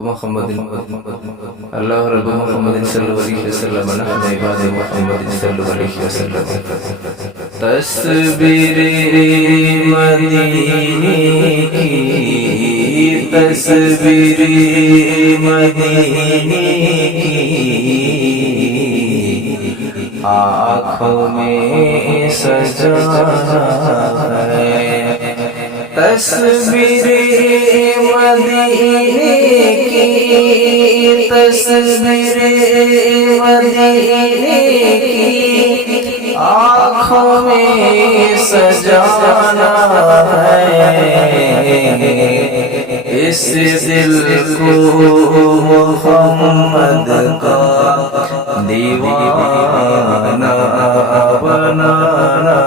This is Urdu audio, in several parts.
محمد اللہ رب محمد صلی اللہ علیہ وسلم نحن عباد محمد صلی اللہ علیہ وسلم تصویر مدینے کی تصویر مدینے کی آنکھوں میں سجانا ہے تصویر مدینے کی تصویر مدینے کی آنکھوں میں سجانا ہے اس دل کو محمد کا دیوانہ بنانا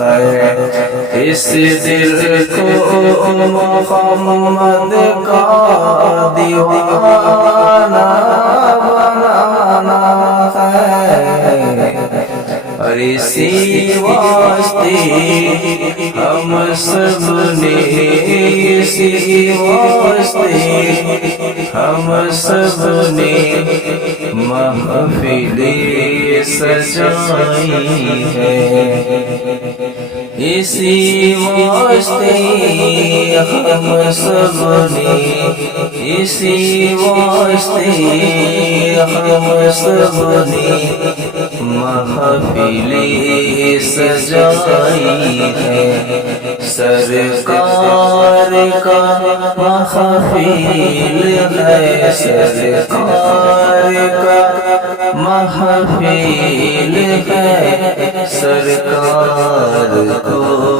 ہے اس دل کو محمد کا دیوانہ بنانا ہے اور اسی واسطے ہم سب نے اسی واسطے ہم سب نے محفلیں سجائی ہے اسی واسطے ہم سب نے اسی واسطے ہم سب نے محفلیں سجائی ہے سرکار کا محفل ہے سرکار کا محفل ہے سرکار کو